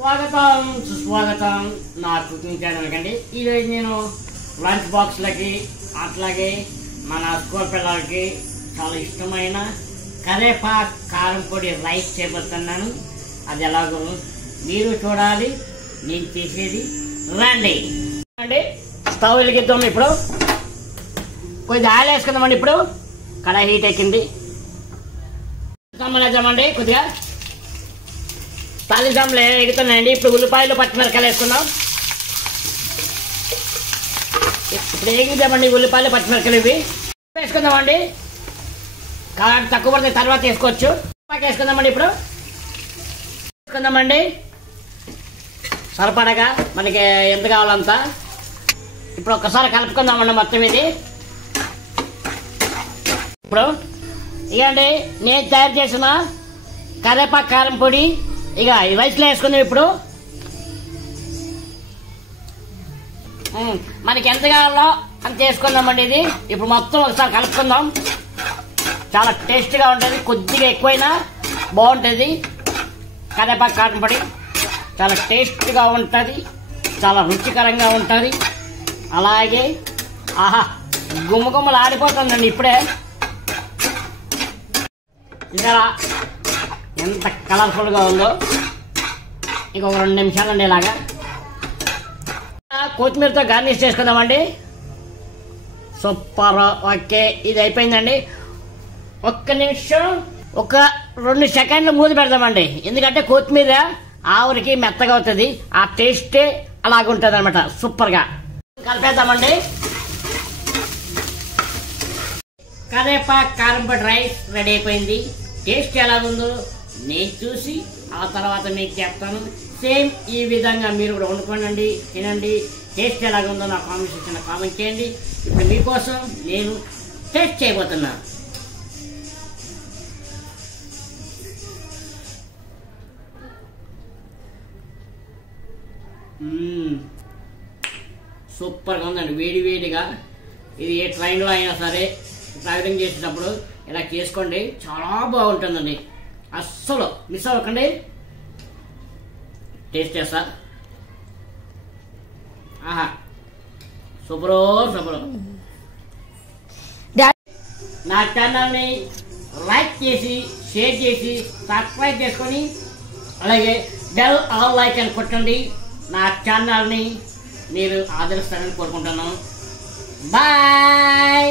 స్వాగతం సుస్వాగతం నా కుకింగ్ ఛానల్ కండి. ఈరోజు నేను లంచ్ బాక్స్లకి అట్లాగే మన స్కూల్ పిల్లలకి చాలా ఇష్టమైన కరేపాకు కారం పొడి రైస్ చేయబోతున్నాను. అది ఎలాగో మీరు చూడాలి, నేను చేసేది రండి అండి. స్టవ్ వెలిగిద్దాం. ఇప్పుడు కొద్దిగా ఆయిల్ వేసుకుందామండి. ఇప్పుడు కడాయి హీట్ ఎక్కింది, వేద్దామండి. కొద్దిగా తాలింపులు ఎగుతున్నాయండి. ఇప్పుడు ఉల్లిపాయలు పచ్చిమిరకాయలు వేసుకుందాం. ఇప్పుడు ఎగిద్దామండి ఉల్లిపాయలు పచ్చిమిరకాయలు ఇవి వేసుకుందామండి. కారం తక్కువ పడితే తర్వాత వేసుకోవచ్చు. వేసుకుందామండి. ఇప్పుడు వేసుకుందామండి సరిపడగా మనకి ఎంత కావాలంత. ఇప్పుడు ఒక్కసారి కలుపుకుందామండి మొత్తం ఇది. ఇప్పుడు ఇకండి నేను తయారు చేసిన కరేపాకు కారం పొడి ఇక ఈ రైస్లో వేసుకుందాం. ఇప్పుడు మనకి ఎంత కావాలో అంత వేసుకుందామండి. ఇది ఇప్పుడు మొత్తం ఒకసారి కలుపుకుందాం. చాలా టేస్ట్గా ఉంటుంది. కొద్దిగా ఎక్కువైనా బాగుంటుంది. కరేపాకు కారం పొడి చాలా టేస్ట్గా ఉంటుంది, చాలా రుచికరంగా ఉంటుంది. అలాగే ఆహా గుమ్మగుమ్మలు ఆడిపోతుందండి ఇప్పుడే. ఇలా ఎంత కలర్ఫుల్గా ఉందో. ఇంకొక 2 నిమిషాలు అండి. ఇలాగా కొత్తిమీరతో గార్నిష్ చేసుకుందామండి. సూపర్. ఓకే, ఇది అయిపోయిందండి. ఒక్క నిమిషం, ఒక 2 సెకండ్లు మూత పెడదామండి. ఎందుకంటే కొత్తిమీర ఆవిరికి మెత్తగా అవుతుంది. ఆ టేస్టే అలాగుంటుంది అనమాట. సూపర్గా కలిపేద్దామండి. కరేపాకు కారం పొడి రైస్ రెడీ అయిపోయింది. టేస్ట్ ఎలాగుందో నేను చూసి ఆ తర్వాత మీకు చెప్తాను. సేమ్ ఈ విధంగా మీరు కూడా వండుకోండి, తినండి. టేస్ట్ ఎలాగుందో నా కామెంట్ సెక్షన్లో కామెంట్ చేయండి. ఇప్పుడు మీకోసం నేను టేస్ట్ చేయబోతున్నాను. సూపర్గా ఉందండి. వేడి వేడిగా ఇది ఏ ట్రైన్లో అయినా సరే ట్రావెలింగ్ చేసేటప్పుడు ఇలా చేసుకోండి. చాలా బాగుంటుందండి. అస్సలు మిస్ అవ్వకండి. టేస్ట్ చేస్తా. ఆహా సూపరో సూపరు. నా ఛానల్ని లైక్ చేసి షేర్ చేసి సబ్స్క్రైబ్ చేసుకొని అలాగే బెల్ ఆల్ లైక్ అని కొట్టండి. నా ఛానల్ని మీరు ఆదరిస్తారని కోరుకుంటున్నాను. బాయ్.